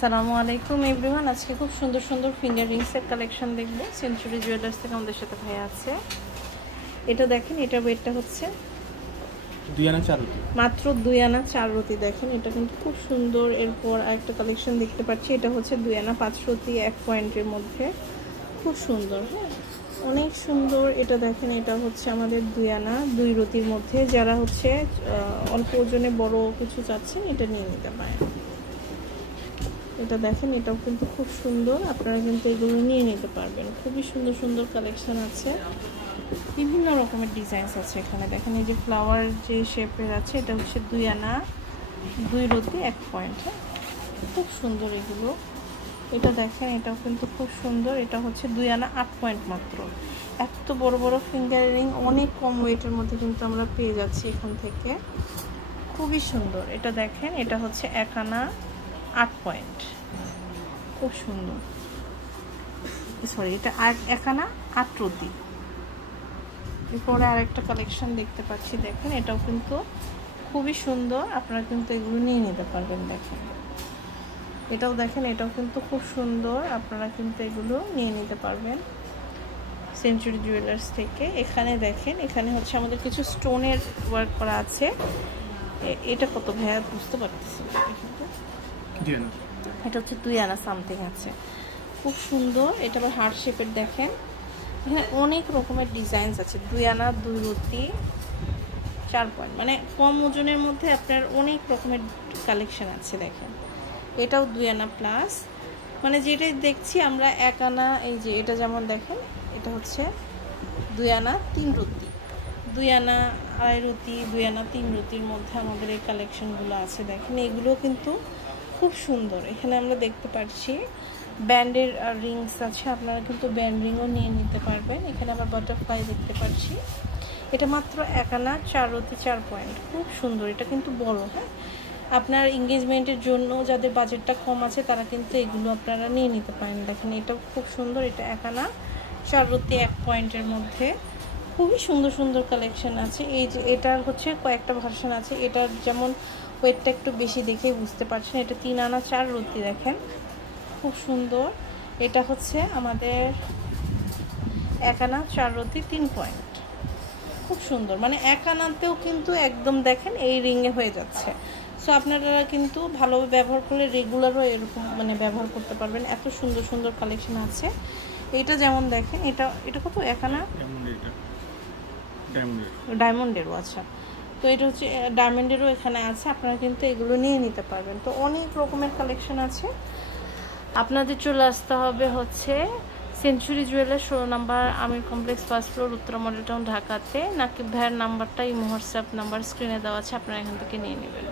আসসালামু আলাইকুম এভরিওয়ান। আজকে খুব সুন্দর সুন্দর ফিঙ্গার রিংসের কালেকশন দেখবো। সেঞ্চুরি জুয়েলার্স থেকে আমাদের সাথে ভাইয়া আছে। এটা দেখেন, এটা ওয়েটটা হচ্ছে 2 আনা 4 রতি, মাত্র 2 আনা 4 রতি। দেখেন এটা কিন্তু খুব সুন্দর। এরপর আরেকটা কালেকশন দেখতে পাচ্ছি, এটা হচ্ছে 2 আনা 5 রতি 1 পয়েন্টের মধ্যে, খুব সুন্দর। হ্যাঁ, অনেক সুন্দর। এটা দেখেন, এটা হচ্ছে আমাদের 2 আনা 2 রতির মধ্যে। যারা হচ্ছে অল্প ওজনে বড় কিছু চাচ্ছেন, এটা নিয়ে নিতে পারেন। এটা দেখেন, এটাও কিন্তু খুব সুন্দর। আপনারা কিন্তু এগুলো নিয়ে নিতে পারবেন। খুবই সুন্দর সুন্দর কালেকশন আছে, বিভিন্ন রকমের ডিজাইনস আছে এখানে। দেখেন এই যে ফ্লাওয়ার যে শেপের আছে, এটা হচ্ছে 2 আনা 2 রতি 1 পয়েন্ট। খুব সুন্দর এগুলো। এটা দেখেন, এটাও কিন্তু খুব সুন্দর। এটা হচ্ছে 2 আনা 8 পয়েন্ট মাত্র। এত বড় বড় ফিঙ্গার রিং অনেক কম ওয়েটের মধ্যে কিন্তু আমরা পেয়ে যাচ্ছি এখান থেকে। খুবই সুন্দর। এটা দেখেন, এটা হচ্ছে 1 আনা 8 পয়েন্ট, খুব সুন্দর। সরি, এটা 1 আনা 8 রতি। এরপরে আরেকটা কালেকশন দেখতে পাচ্ছি, দেখেন এটাও কিন্তু খুবই সুন্দর। আপনারা কিন্তু এগুলো নিয়ে নিতে পারবেন। দেখেন এটাও দেখেন, এটাও কিন্তু খুব সুন্দর। আপনারা কিন্তু এগুলো নিয়ে নিতে পারবেন সেঞ্চুরি জুয়েলার্স থেকে। এখানে দেখেন, এখানে হচ্ছে আমাদের কিছু স্টোনের ওয়ার্ক করা আছে। এটা কত ভাইয়া বুঝতে পারতেছি না, কিন্তু এটা হচ্ছে 2 আনা সামথিং আছে, খুব সুন্দর। এটা আবার হার্ট শেপের। দেখেন এখানে অনেক রকমের ডিজাইনস আছে। 2 আনা 2 রতি 4 পয়েন্ট, মানে কম ওজনের মধ্যে আপনার অনেক রকমের কালেকশন আছে। দেখেন এটাও 2 আনা প্লাস, মানে যেটাই দেখছি আমরা 1 আনা। এই যে এটা যেমন দেখেন, এটা হচ্ছে 2 আনা 3 রতি, 2 আনা 2.5 রতি, 2 আনা 3 রতির মধ্যে আমাদের এই কালেকশনগুলো আছে। দেখেন এগুলো কিন্তু খুব সুন্দর। এখানে আমরা দেখতে পাচ্ছি ব্যান্ডের রিংস আছে, আপনারা কিন্তু ব্যান্ড রিংও নিয়ে নিতে পারবেন। এখানে আবার বাটারফ্লাই দেখতে পাচ্ছি। এটা মাত্র 1 আনা 4 রতি 4 পয়েন্ট, খুব সুন্দর। এটা কিন্তু বড়। হ্যাঁ, আপনার এঙ্গেজমেন্টের জন্য যাদের বাজেটটা কম আছে তারা কিন্তু এগুলো আপনারা নিয়ে নিতে পারেন। দেখেন এটাও খুব সুন্দর। এটা 1 আনা 4 রতি 1 পয়েন্টের মধ্যে, খুবই সুন্দর সুন্দর কালেকশন আছে। এই যে এটার হচ্ছে কয়েকটা ভার্সন আছে। এটার যেমন ওয়েটটা একটু বেশি দেখে বুঝতে পারছেন। এটা 3 আনা 4 রতি। দেখেন খুব সুন্দর। এটা হচ্ছে আমাদের 1 আনা 4 রতি 3 পয়েন্ট, খুব সুন্দর। মানে 1 আনাতেও কিন্তু একদম দেখেন এই রিংয়ে হয়ে যাচ্ছে। সো আপনারা কিন্তু ভালোভাবে ব্যবহার করলে রেগুলারও এরকম মানে ব্যবহার করতে পারবেন। এত সুন্দর সুন্দর কালেকশন আছে। এটা যেমন দেখেন, এটা এটা কত 1 আনা ডায়মন্ডেরও। আচ্ছা, তো এটা হচ্ছে ডায়মন্ডেরও এখানে আছে। আপনারা কিন্তু এগুলো নিয়ে নিতে পারবেন। তো অনেক রকমের কালেকশন আছে। আপনাদের চলে আসতে হবে হচ্ছে সেঞ্চুরি জুয়েলার্স 16 নম্বর Amir complex, first floor, Uttara model town, ঢাকাতে। নাকি ভাইয়ের নাম্বারটা এই হোয়াটসঅ্যাপ নাম্বার স্ক্রিনে দেওয়া আছে, আপনারা এখান থেকে নিয়ে নেবেন।